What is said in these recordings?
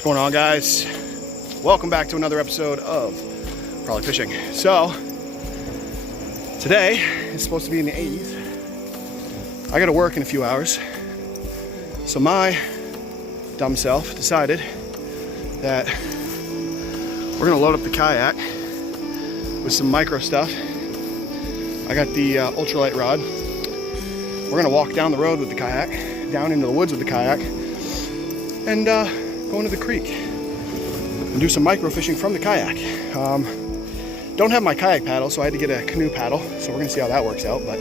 What's going on, guys? Welcome back to another episode of Probably Fishing. So today is supposed to be in the 80s. I gotta work in a few hours, so my dumb self decided that we're gonna load up the kayak with some micro stuff. I got the ultralight rod. We're gonna walk down the road with the kayak, down into the woods with the kayak, and go into the creek and do some micro fishing from the kayak. Don't have my kayak paddle, so I had to get a canoe paddle, so we're gonna see how that works out. But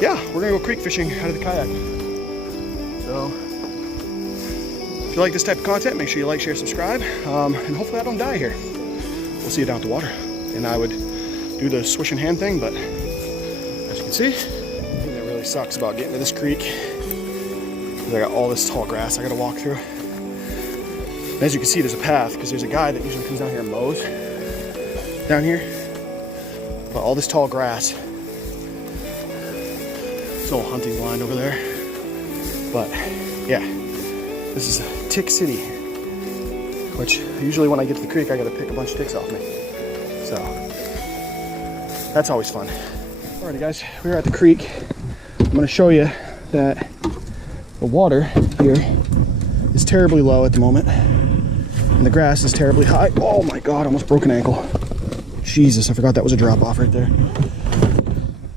yeah, we're gonna go creek fishing out of the kayak. So if you like this type of content, make sure you like, share, subscribe, and hopefully I don't die here. We'll see you down at the water. And I would do the swishing hand thing, but as you can see, the thing that really sucks about getting to this creek is I got all this tall grass I gotta walk through. And as you can see, there's a path because there's a guy that usually comes down here and mows down here. But all this tall grass. It's all hunting blind over there. But yeah, this is Tick City, which usually when I get to the creek, I gotta pick a bunch of ticks off me. So that's always fun. Alrighty guys, we're at the creek. I'm gonna show you that the water here is terribly low at the moment. And the grass is terribly high. Oh my God, almost broke an ankle. Jesus, I forgot that was a drop off right there.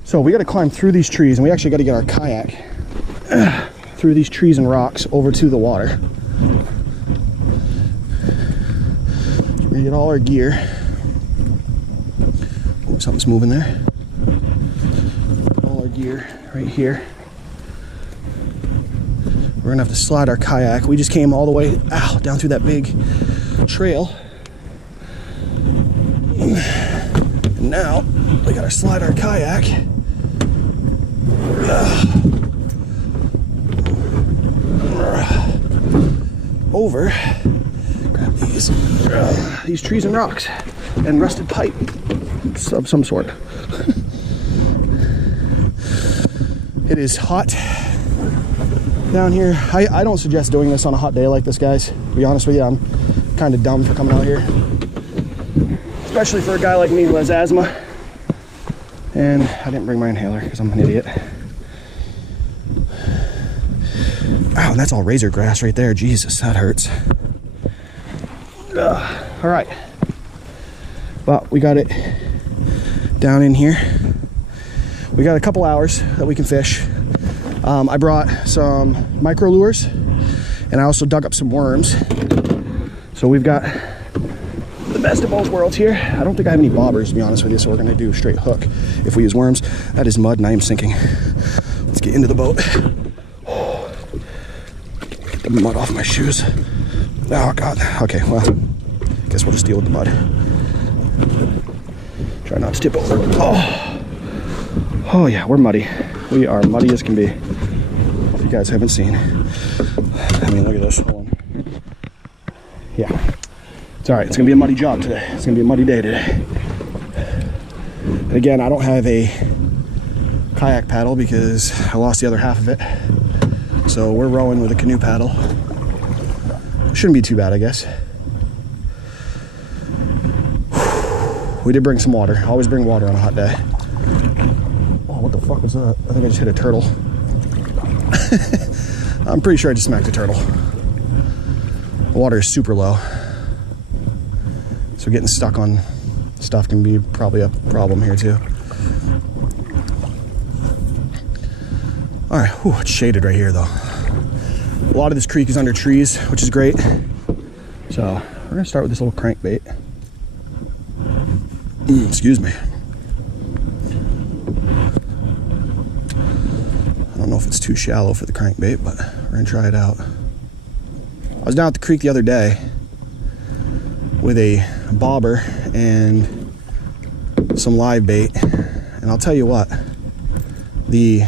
So we gotta climb through these trees, and we actually gotta get our kayak through these trees and rocks over to the water. We're gonna get all our gear. Oh, something's moving there. All our gear right here. We're gonna have to slide our kayak. We just came all the way down through that big trail. And now we gotta slide our kayak over, grab these trees and rocks and rusted pipe of some sort. It is hot down here. I don't suggest doing this on a hot day like this, guys. To be honest with you, I'm kind of dumb for coming out here, especially for a guy like me who has asthma. And I didn't bring my inhaler because I'm an idiot. Ow, and that's all razor grass right there. Jesus, that hurts. All right, but we got it down in here. We got a couple hours that we can fish. I brought some micro lures, and I also dug up some worms. So we've got the best of both worlds here. I don't think I have any bobbers, to be honest with you, so we're gonna do straight hook if we use worms. That is mud and I am sinking. Let's get into the boat. Get the mud off my shoes. Oh God, okay, well, guess we'll just deal with the mud. Try not to tip over. Oh yeah, we're muddy. We are muddy as can be. If you guys haven't seen. I mean, look at this. Hold on. Yeah. It's all right. It's going to be a muddy job today. It's going to be a muddy day today. And again, I don't have a kayak paddle because I lost the other half of it. So we're rowing with a canoe paddle. Shouldn't be too bad, I guess. We did bring some water. I always bring water on a hot day. What the fuck was that? I think I just hit a turtle. I'm pretty sure I just smacked a turtle. The water is super low, so getting stuck on stuff can be probably a problem here too. All right, whew, it's shaded right here though. A lot of this creek is under trees, which is great. So we're gonna start with this little crankbait. Excuse me. I don't know if it's too shallow for the crankbait, but we're gonna try it out. I was down at the creek the other day with a bobber and some live bait, and I'll tell you what, the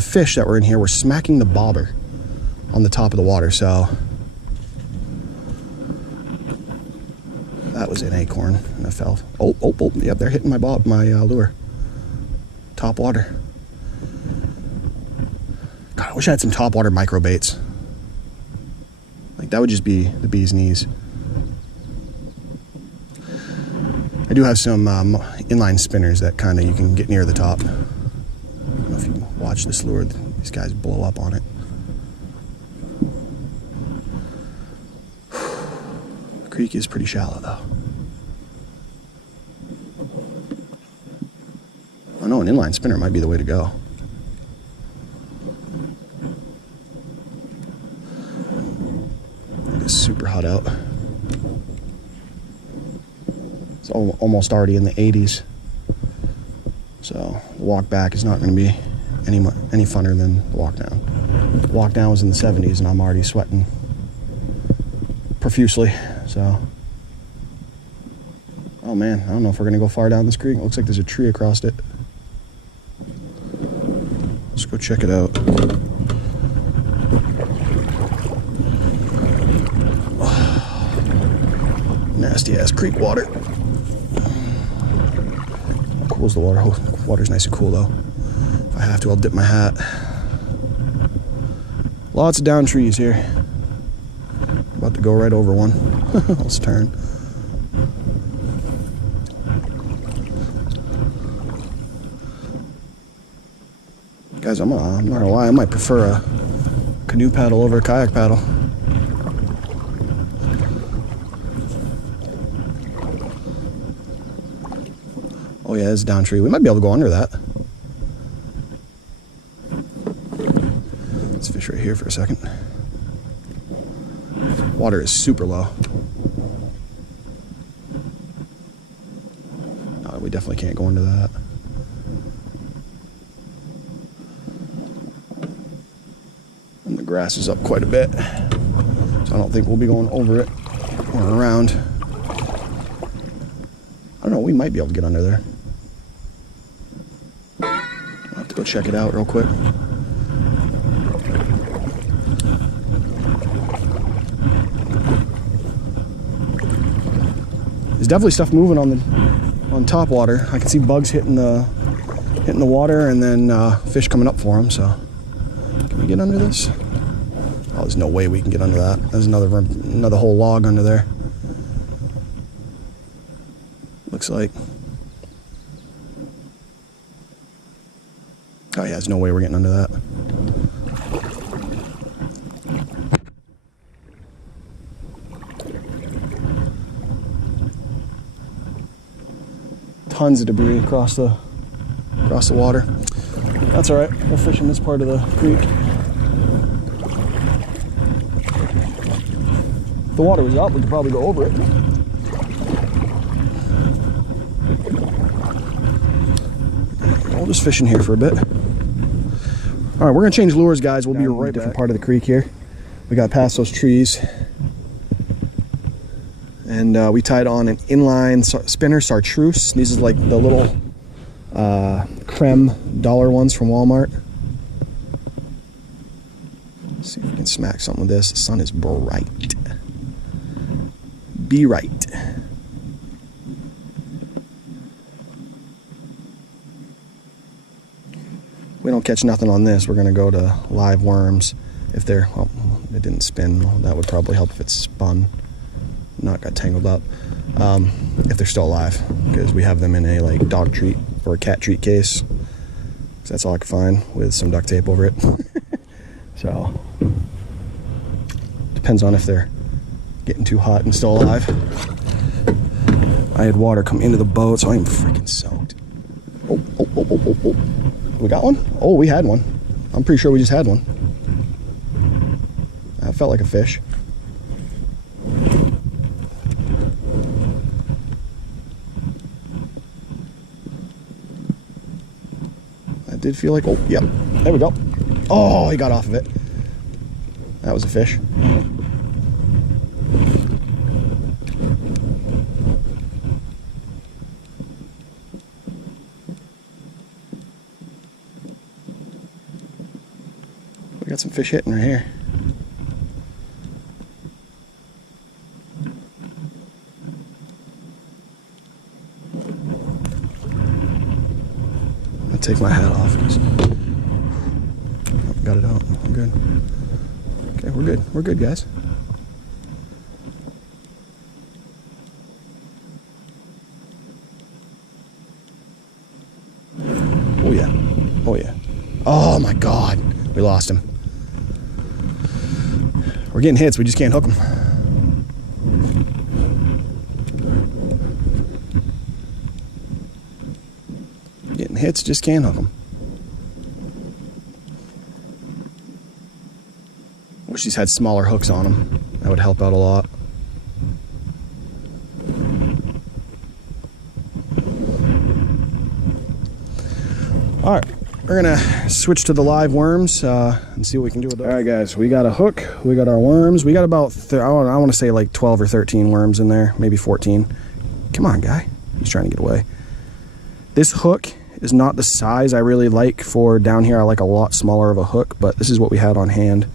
fish that were in here were smacking the bobber on the top of the water. So that was an acorn and I fell. Oh, yep, they're hitting my lure. Top water. God, I wish I had some top water micro baits. Like that would just be the bee's knees. I do have some inline spinners that kind of you can get near the top. I don't know if you can watch this lure. These guys blow up on it. The creek is pretty shallow though. I know an inline spinner might be the way to go. It is super hot out. It's almost already in the 80s. So the walk back is not going to be any funner than the walk down. The walk down was in the 70s and I'm already sweating profusely. So, oh man, I don't know if we're going to go far down this creek. It looks like there's a tree across it. Let's go check it out. Nasty ass creek water. How cool is the water? Oh, the water's nice and cool though. If I have to, I'll dip my hat. Lots of down trees here. About to go right over one. Let's turn. Guys, I'm not gonna lie, I might prefer a canoe paddle over a kayak paddle. Oh yeah, it's a down tree. We might be able to go under that. Let's fish right here for a second. Water is super low. No, we definitely can't go into that. And the grass is up quite a bit, so I don't think we'll be going over it or around. I don't know, we might be able to get under there. I'll have to go check it out real quick. There's definitely stuff moving on top water. I can see bugs hitting the water and then fish coming up for them. So, can we get under this? Oh, there's no way we can get under that. There's another whole log under there. Looks like. Oh yeah, there's no way we're getting under that. Tons of debris across the water. That's all right. We'll fish in this part of the creek. If the water was up, we could probably go over it. We'll just fish in here for a bit. All right, we're gonna change lures, guys. We'll be right back. Different part of the creek here. We got past those trees. And we tied on an inline spinner chartreuse. These are like the little creme dollar ones from Walmart. Let's see if we can smack something with this. The sun is bright. Be right. We don't catch nothing on this. We're gonna go to live worms. If they're, well, it didn't spin. That would probably help if it spun. Not got tangled up. If they're still alive, because we have them in a like dog treat or a cat treat case. That's all I could find with some duct tape over it. So depends on if they're getting too hot and still alive. I had water come into the boat, so I'm freaking soaked. Oh. We got one? Oh, we had one. I'm pretty sure we just had one. That felt like a fish. Did feel like, oh, yep, there we go. Oh, he got off of it. That was a fish. We got some fish hitting right here. Take my hat off. Got it out. We're good. Okay, we're good. We're good, guys. We lost him. We're getting hits, we just can't hook them. Getting hits, just can't hook them. Wish these had smaller hooks on them. That would help out a lot. All right, we're gonna switch to the live worms and see what we can do with those. All right, guys, we got a hook, we got our worms. We got about, I want to say like 12 or 13 worms in there, maybe 14. Come on, guy. He's trying to get away. This hook is not the size I really like for down here. I like a lot smaller of a hook, but this is what we had on hand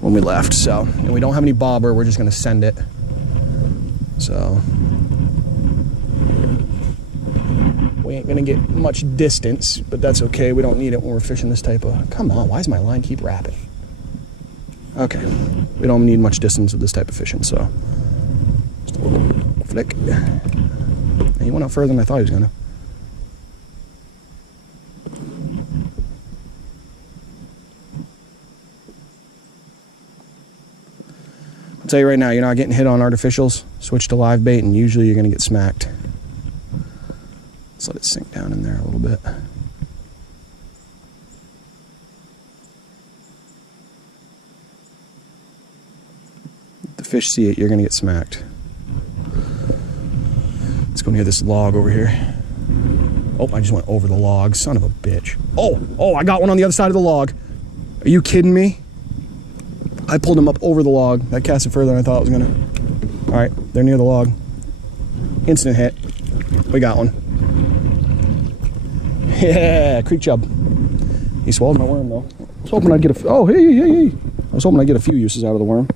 when we left. So, and we don't have any bobber, we're just gonna send it. So, we ain't gonna get much distance, but that's okay. We don't need it when we're fishing this type of, come on, why does my line keep wrapping? Okay, we don't need much distance with this type of fishing, so. Just a little flick. And he went out further than I thought he was gonna. I'll tell you right now, you're not getting hit on artificials. Switch to live bait and usually you're gonna get smacked. Let's let it sink down in there a little bit. If the fish see it, you're gonna get smacked. Let's go near this log over here. Oh, I just went over the log, son of a bitch. Oh, I got one on the other side of the log. Are you kidding me? I pulled him up over the log. That casted further than I thought it was gonna. All right, they're near the log. Instant hit. We got one. Yeah, creek chub. He swallowed my worm though. I was hoping I'd get a, oh, hey. I was hoping I'd get a few uses out of the worm.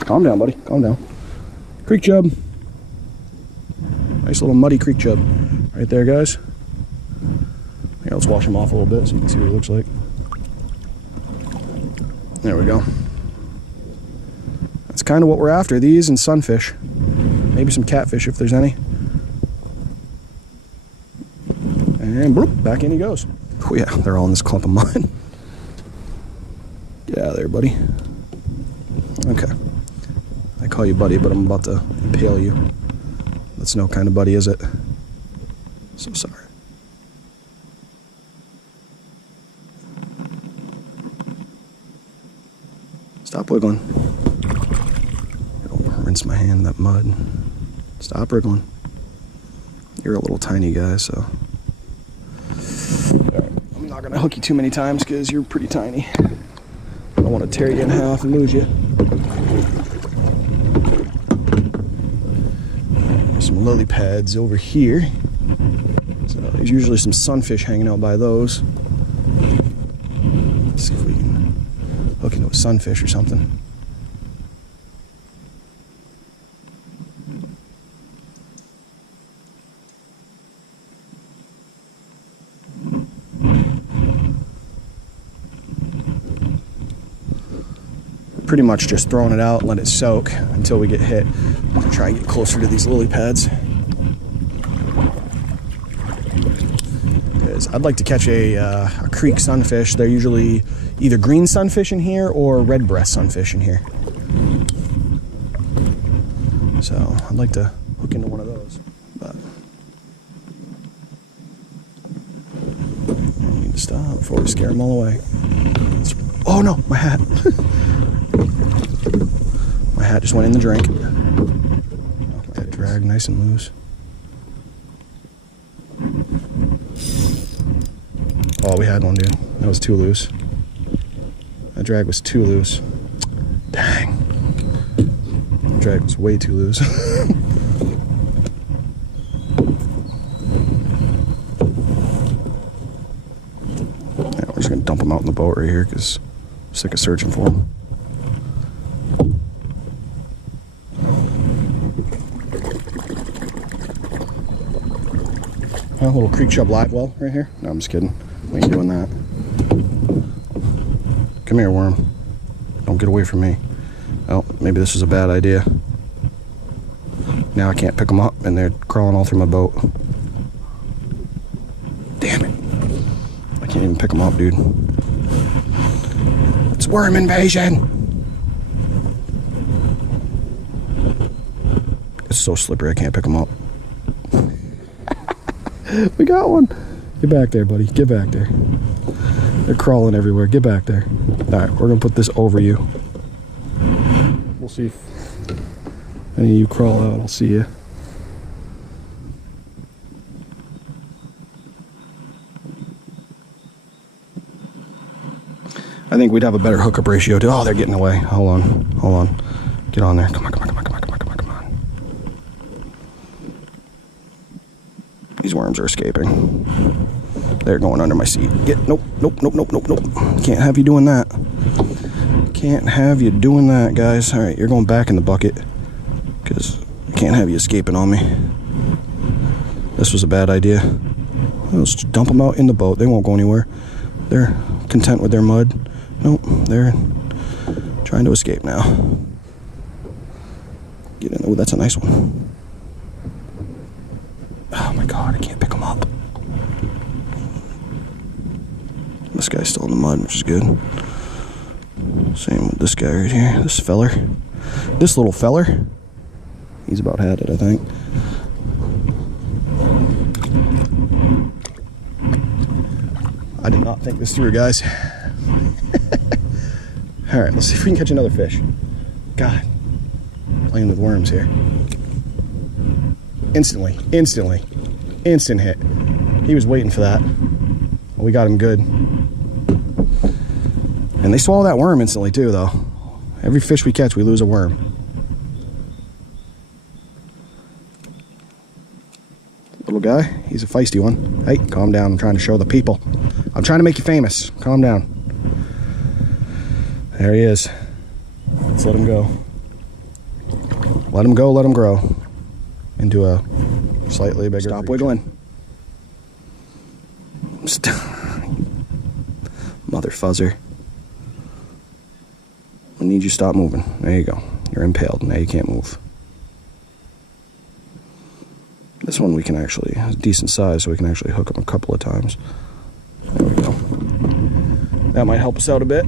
Calm down, buddy, calm down. Creek chub. Nice little muddy creek chub. Right there, guys. Here, let's wash him off a little bit so you can see what he looks like. There we go. That's kind of what we're after, these and sunfish. Maybe some catfish if there's any. And bloop, back in he goes. Oh yeah, they're all in this clump of mud. Get out of there, buddy. Okay. I call you buddy, but I'm about to impale you. That's no kind of buddy, is it? So sorry. Stop wiggling. Don't rinse my hand in that mud. Stop wriggling. You're a little tiny guy, so. Alright, I'm not gonna hook you too many times because you're pretty tiny. I don't want to tear you in half and lose you. There's some lily pads over here. So there's usually some sunfish hanging out by those. Let's see if we can hook into a sunfish or something. Pretty much just throwing it out, let it soak until we get hit. I'll try and get closer to these lily pads. Because I'd like to catch a creek sunfish. They're usually either green sunfish in here or red breast sunfish in here. So I'd like to hook into one of those. But I need to stop before we scare them all away. Oh no, my hat. My hat just went in the drink. Let that drag nice and loose. Oh, we had one, dude. That was too loose. That drag was too loose. Dang. The drag was way too loose. Yeah, we're just gonna dump them out in the boat right here because I'm sick of searching for them. A little creek chub live well right here. No, I'm just kidding. We ain't doing that. Come here, worm. Don't get away from me. Oh, maybe this is a bad idea. Now I can't pick them up and they're crawling all through my boat. Damn it. I can't even pick them up, dude. worm invasion. It's so slippery I can't pick them up. We got one. Get back there, buddy. Get back there. They're crawling everywhere. Get back there. Alright, we're gonna put this over you. We'll see if any of you crawl out. I'll see you. I think we'd have a better hookup ratio too. Oh, they're getting away. Hold on. Hold on. Get on there. Come on, come on, come on, come on, come on, come on, come on. These worms are escaping. They're going under my seat. Nope, nope, nope, nope, nope, nope. Can't have you doing that. Can't have you doing that, guys. All right, you're going back in the bucket because I can't have you escaping on me. This was a bad idea. Let's just dump them out in the boat. They won't go anywhere. They're content with their mud. Nope, they're trying to escape now. Get in. Oh, that's a nice one. Oh my God, I can't pick them up. This guy's still in the mud, which is good. Same with this guy right here. This feller. This little feller. He's about had it, I think. I did not think this through, guys. Alright, let's see if we can catch another fish. God. Playing with worms here. Instantly. Instant hit. He was waiting for that. Well, we got him good. And they swallow that worm instantly too, though. Every fish we catch, we lose a worm. Little guy, he's a feisty one. Hey, calm down. I'm trying to show the people. I'm trying to make you famous. Calm down. There he is. Let's let him go. Let him go, let him grow. Into a slightly bigger. Stop wiggling. Mother fuzzer. I need you to stop moving. There you go. You're impaled. Now you can't move. This one we can actually, has decent size, so we can actually hook them a couple of times. There we go. That might help us out a bit.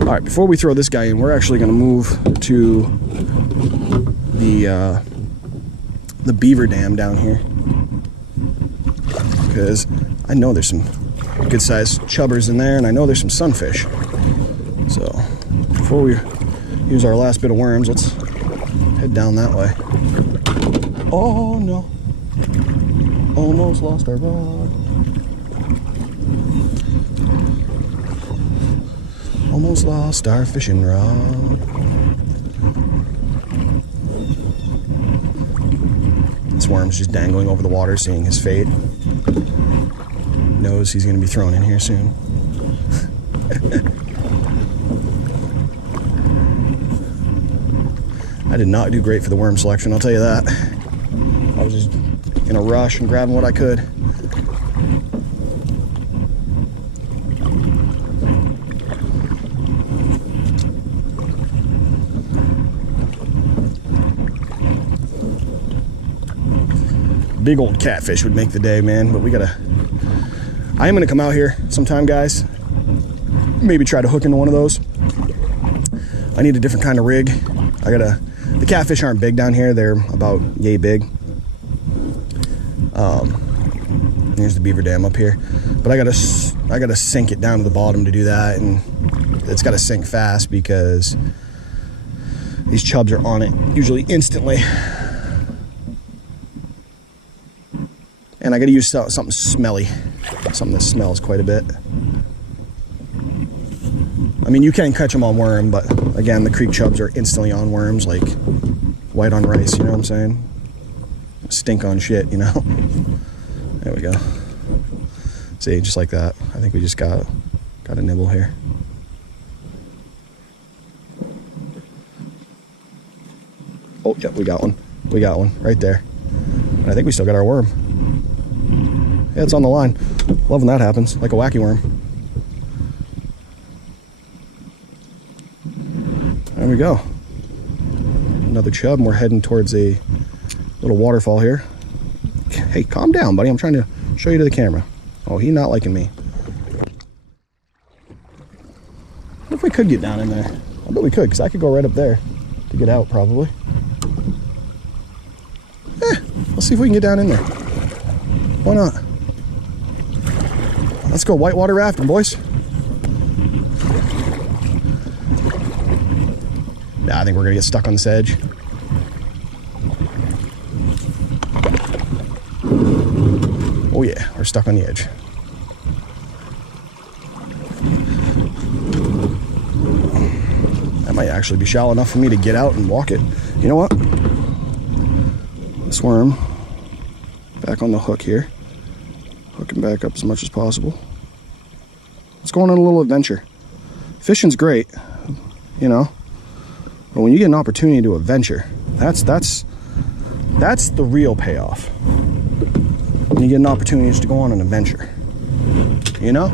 All right, before we throw this guy in, we're actually going to move to the beaver dam down here, because I know there's some good-sized chubbers in there, and I know there's some sunfish. So before we use our last bit of worms, let's head down that way. Oh no! Almost lost our rod. Almost lost our fishing rod. This worm's just dangling over the water, seeing his fate. Knows he's going to be thrown in here soon. I did not do great for the worm selection, I'll tell you that. I was just in a rush and grabbing what I could. Big old catfish would make the day, man, but I am gonna come out here sometime, guys. Maybe try to hook into one of those. I need a different kind of rig. The catfish aren't big down here. They're about yay big. Here's the beaver dam up here. But I gotta sink it down to the bottom to do that, and it's gotta sink fast because these chubs are on it usually instantly. And I gotta use something smelly, something that smells quite a bit. I mean, you can catch them on worm, but again, the creek chubs are instantly on worms, like white on rice, you know what I'm saying? Stink on shit, you know? There we go. See, just like that. I think we just got a nibble here. Oh, yeah, we got one. We got one right there. And I think we still got our worm. Yeah, it's on the line. Love when that happens, like a wacky worm. There we go. Another chub, and we're heading towards a little waterfall here. Hey, calm down, buddy. I'm trying to show you to the camera. Oh, he not liking me. What if we could get down in there? I bet we could, because I could go right up there to get out, probably. Let's see if we can get down in there. Why not? Let's go whitewater rafting, boys. Nah, I think we're gonna get stuck on this edge. Oh yeah, we're stuck on the edge. That might actually be shallow enough for me to get out and walk it. You know what? This worm back on the hook here. Hooking back up as much as possible. Let's go on a little adventure. Fishing's great, you know, but when you get an opportunity to adventure, that's the real payoff. When you get an opportunity just to go on an adventure, you know?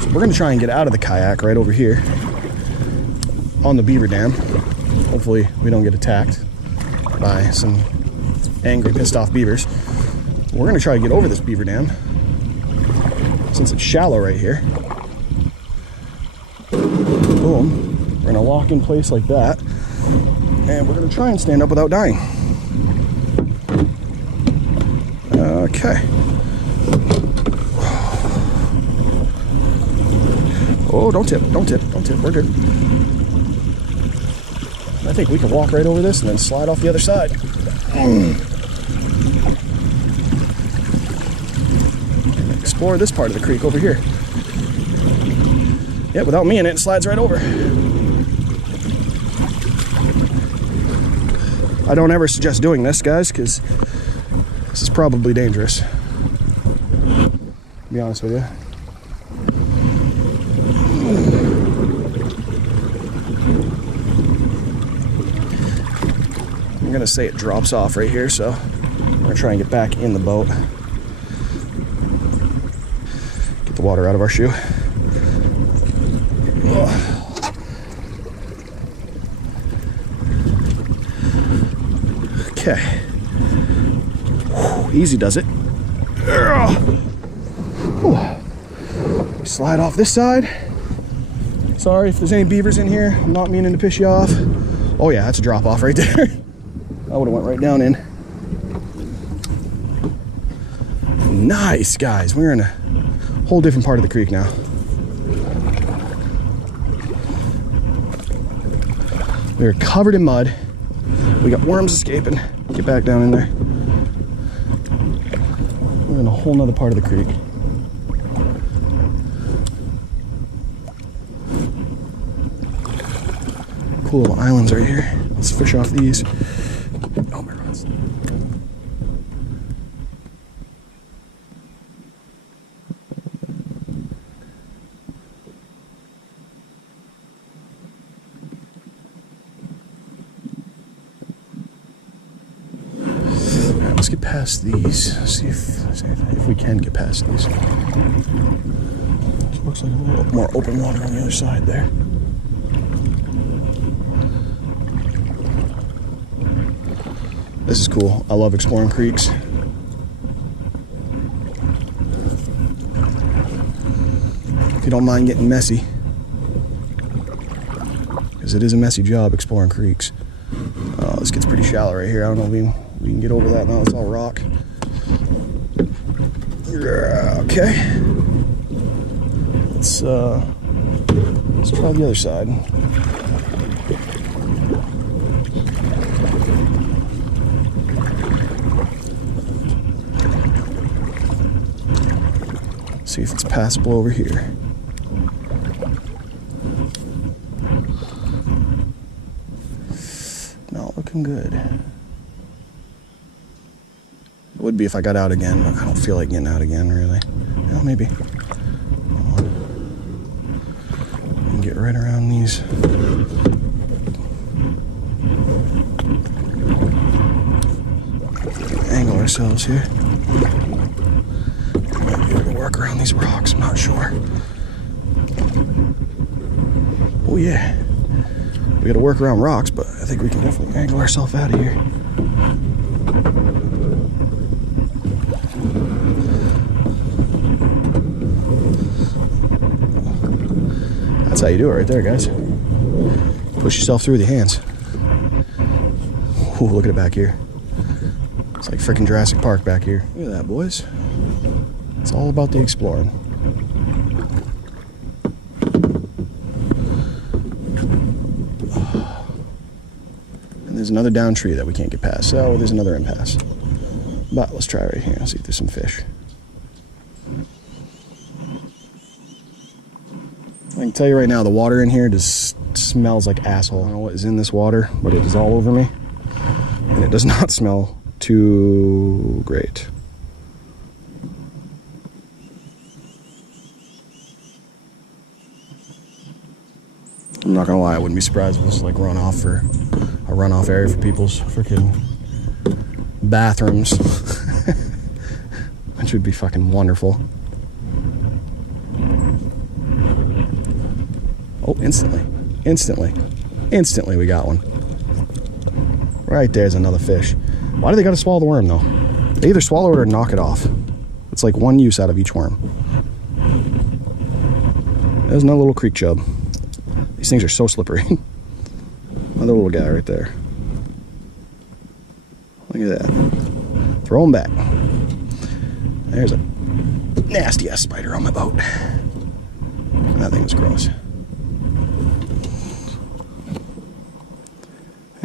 So we're gonna try and get out of the kayak right over here on the beaver dam. Hopefully we don't get attacked by some angry, pissed off beavers. We're gonna try to get over this beaver dam since it's shallow right here. Boom. We're gonna lock in place like that, and we're gonna try and stand up without dying. Okay. Oh, don't tip, don't tip, don't tip. We're good. I think we can walk right over this and then slide off the other side. Explore this part of the creek over here. Yeah, without me in it, it slides right over. I don't ever suggest doing this, guys, because this is probably dangerous. To be honest with you. I'm gonna say it drops off right here, so we're gonna try and get back in the boat. Get the water out of our shoe. Okay. Easy does it. Slide off this side. Sorry if there's any beavers in here. I'm not meaning to piss you off. Oh yeah, that's a drop off right there. I would have went right down in. Nice, guys. We're in a whole different part of the creek now. We're covered in mud. We got worms escaping. Get back down in there. We're in a whole nother part of the creek. Cool little islands right here. Let's fish off these. Oh my rods. Alright, let's get past these. See if we can get past these. Looks like a little more open water on the other side there. This is cool. I love exploring creeks. If you don't mind getting messy, because it is a messy job exploring creeks. This gets pretty shallow right here. I don't know if we can get over that now. It's all rock. Okay. Let's try the other side. See if it's passable over here. Not looking good. It would be if I got out again, but I don't feel like getting out again, really. Well, maybe. And get right around these. Angle ourselves here. Work around these rocks, I'm not sure. Oh yeah, we gotta work around rocks, but I think we can definitely angle ourselves out of here. That's how you do it right there, guys. Push yourself through with your hands. Ooh, look at it back here. It's like freaking Jurassic Park back here. Look at that, boys. It's all about the exploring. And there's another down tree that we can't get past. So there's another impasse. But let's try right here. See if there's some fish. I can tell you right now, the water in here just smells like asshole. I don't know what is in this water, but it is all over me. And it does not smell too great. I'm not gonna lie, I wouldn't be surprised if this is like a runoff area for people's freaking bathrooms. Which would be fucking wonderful. Oh, instantly we got one. Right there's another fish. Why do they gotta swallow the worm though? They either swallow it or knock it off. It's like one use out of each worm. There's another little creek chub. These things are so slippery. Another little guy right there. Look at that. Throw him back. There's a nasty ass spider on my boat. That thing is gross.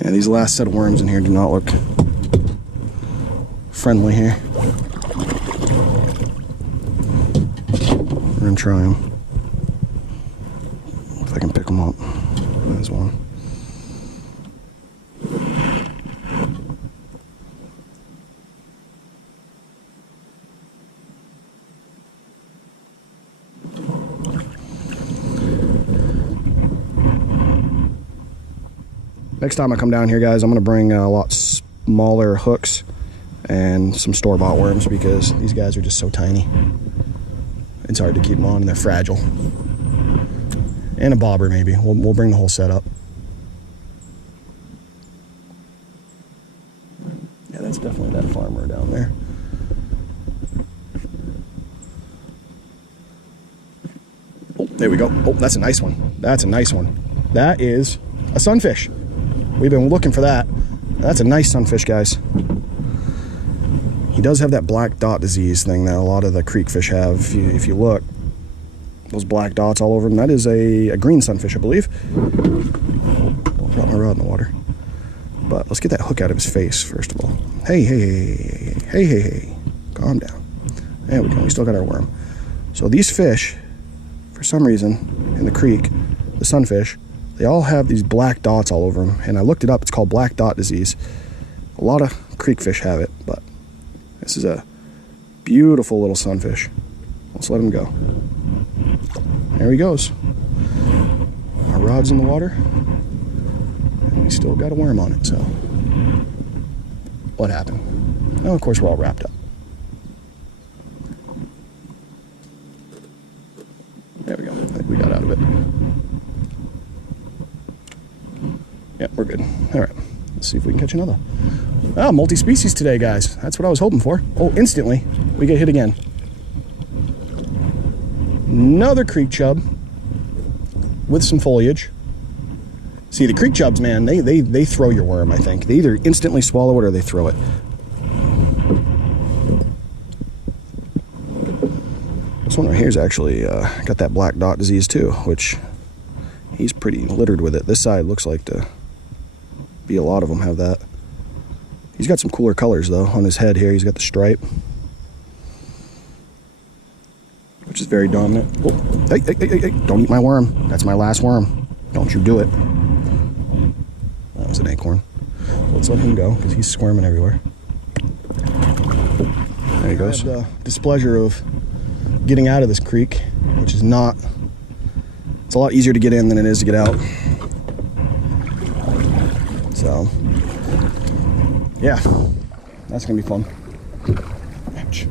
Yeah, these last set of worms in here do not look friendly here. We're gonna try them. If I can pick them up. There's one. Next time I come down here, guys, I'm gonna bring a lot smaller hooks and some store-bought worms because these guys are just so tiny. It's hard to keep them on and they're fragile. And a bobber maybe. We'll bring the whole setup. Yeah, that's definitely that farmer down there. Oh, there we go. Oh, that's a nice one. That's a nice one. That is a sunfish. We've been looking for that. That's a nice sunfish, guys. He does have that black dot disease thing that a lot of the creek fish have. If you look, those black dots all over him. That is a green sunfish, I believe. Don't drop my rod in the water. But let's get that hook out of his face, first of all. Hey. Calm down. There we go. We still got our worm. So these fish, for some reason, in the creek, the sunfish, they all have these black dots all over them. And I looked it up. It's called black dot disease. A lot of creek fish have it, but this is a beautiful little sunfish. Let's let him go. There he goes. Our rod's in the water. And we still got a worm on it, so. What happened? Oh, of course, we're all wrapped up. There we go. I think we got out of it. Yeah, we're good. All right. Let's see if we can catch another. Ah, multi-species today, guys. That's what I was hoping for. Oh, instantly, we get hit again. Another creek chub with some foliage. See, the creek chubs, man, they throw your worm, I think. They either instantly swallow it or they throw it. This one right here's actually got that black dot disease too, which he's pretty littered with it. This side looks like to be a lot of them have that. He's got some cooler colors though on his head here. He's got the stripe, which is very dominant. Oh, hey, don't eat my worm. That's my last worm. Don't you do it. That was an acorn. Let's let him go because he's squirming everywhere. There he goes. I have the displeasure of getting out of this creek, which is not, it's a lot easier to get in than it is to get out. So, yeah, that's gonna be fun. Ouch.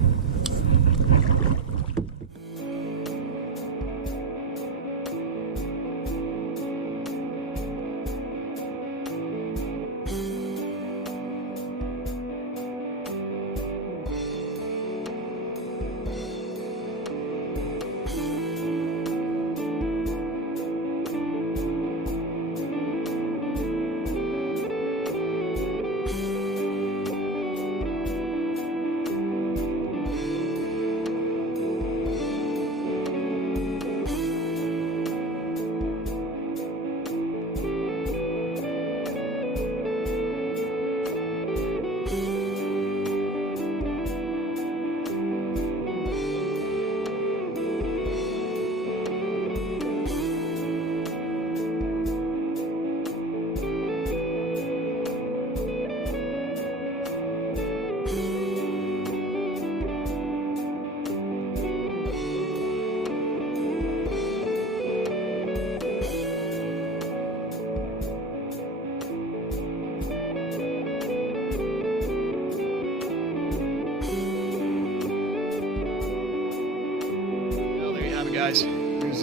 it, guys. There's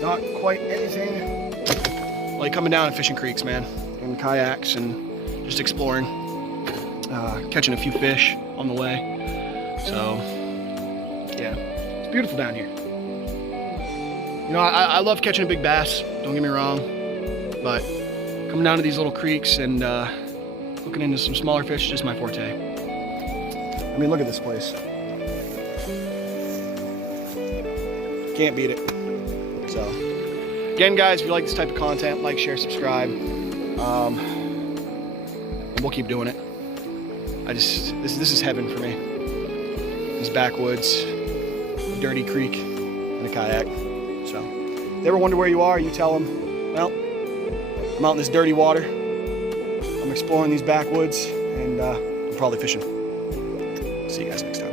not quite anything like coming down and fishing creeks, man, and kayaks and just exploring, catching a few fish on the way. So yeah, it's beautiful down here. You know, I love catching a big bass, don't get me wrong, but coming down to these little creeks and looking into some smaller fish is just my forte. I mean, look at this place. Can't beat it. So, again, guys, if you like this type of content, like, share, subscribe, and we'll keep doing it. This is heaven for me. These backwoods, a dirty creek, and a kayak. So, if they ever wonder where you are, you tell them, well, I'm out in this dirty water. I'm exploring these backwoods, and I'm probably fishing. See you guys next time.